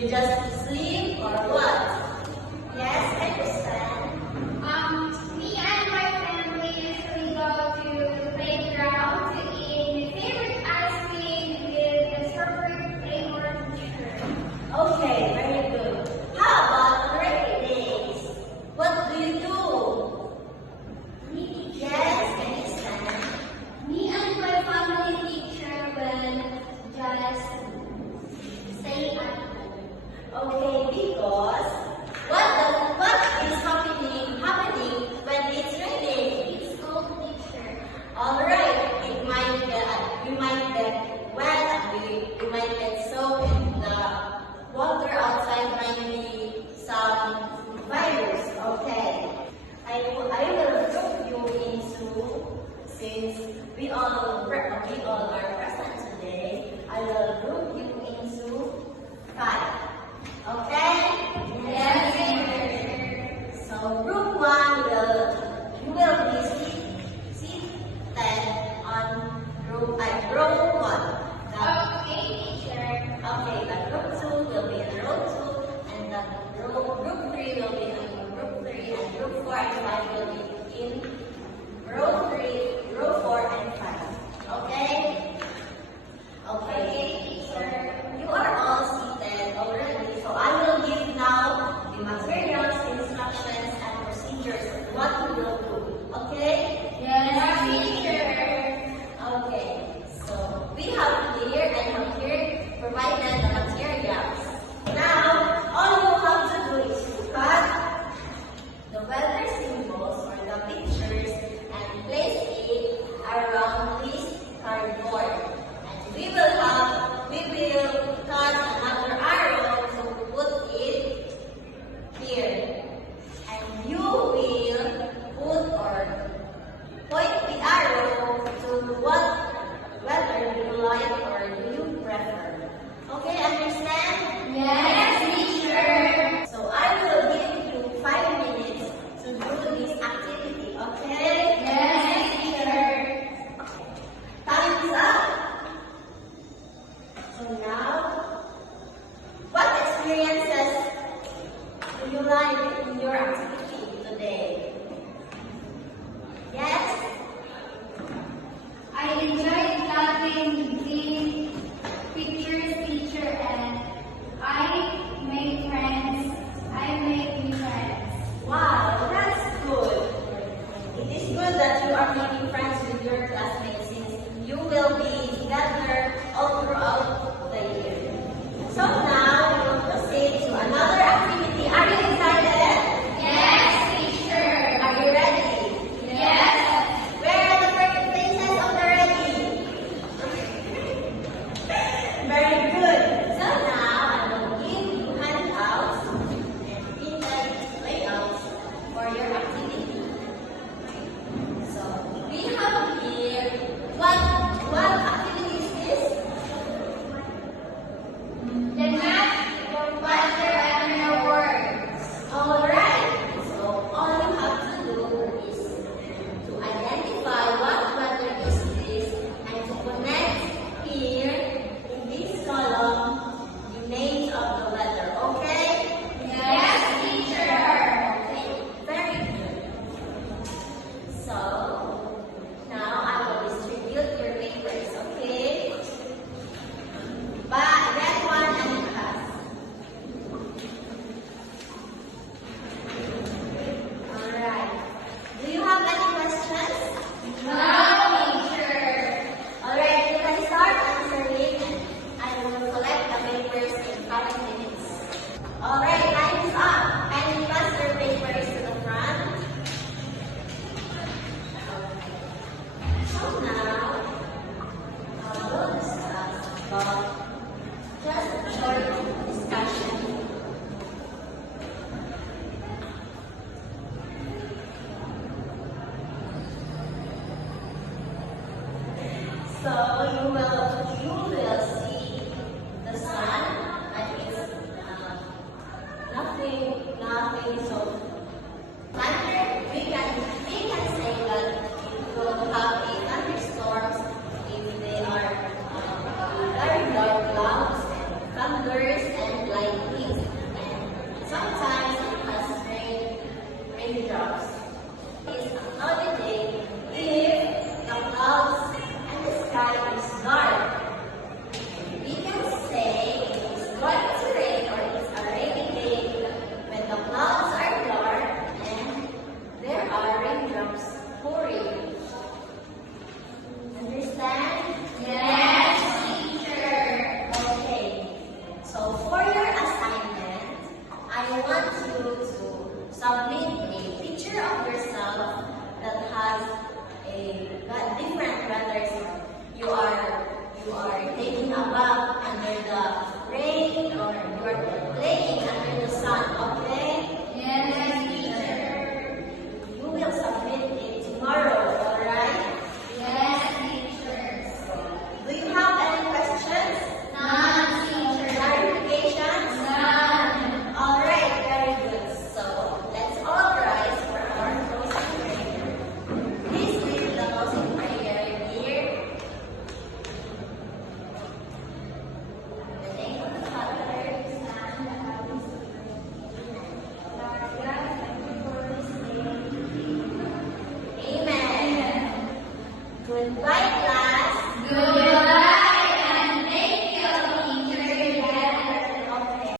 you just sleep or what? Yes, I understand. Me and my family usually go to the playground to eat my favorite ice cream with a strawberry flavored teacher. Okay, very good. How about rainy days? What do you do? Yes, I understand. Me and my family teacher will just stay at home. Okay, because what is happening when it's raining? It's cold teacher. Alright, we might get wet and we might get soaked in the water outside might be some virus. Okay. I will group you into, since we all are present today, I will group you into 5. Okay? Yes, teacher. So group 1 you will be seated on row 1. Okay, teacher. Okay, the group 2 will be in row 2, and the group 3 will be in group 3, and group 4 and 5 will be in row 3, row 4 and 5. Okay? Okay, teacher. you are all seated already, so I will give now the materials, instructions, and procedures of what you will do. Okay? Yes, teacher. Okay, so we have here provided the materials. Now, all you have to do is to cut the weather symbols or the pictures and place it around this cardboard. And we will cut another arrow to put it here. And you will put or point the arrow to what weather do you like or do you prefer. Okay, understand? Yes, teacher. So I will give you 5 minutes to do this activity, okay? Yes, teacher. Time is up. So now, what experiences do you like in your activity today? Yes? I enjoyed cutting these pictures, teacher, and I made friends. I made new friends. Wow, that's good. It is good that you are making friends with your classmates since you will be together all throughout the year. So now we will proceed to another activity. Are you excited? Yes, teacher. Are you ready? Yes. Where are the perfect places of the ready? Very good. So now I will give you handouts and printed layouts for your activity. So we have here what activity is this? The map, weather, and the words. Alright. So all you have to do is to identify what weather is this and to connect here in this column the names of the weather. Okay? Yes, teacher. Okay, very good. So now I will distribute your papers, okay? But that one and class. Alright. Do you have any questions? No, teacher. Alright, you can start answering and I will collect the papers in 5 minutes. Alright, time is up. Kindly pass your papers to the front. So now, I will discuss about just a short discussion. So you will see the sun at its you are playing under the sun.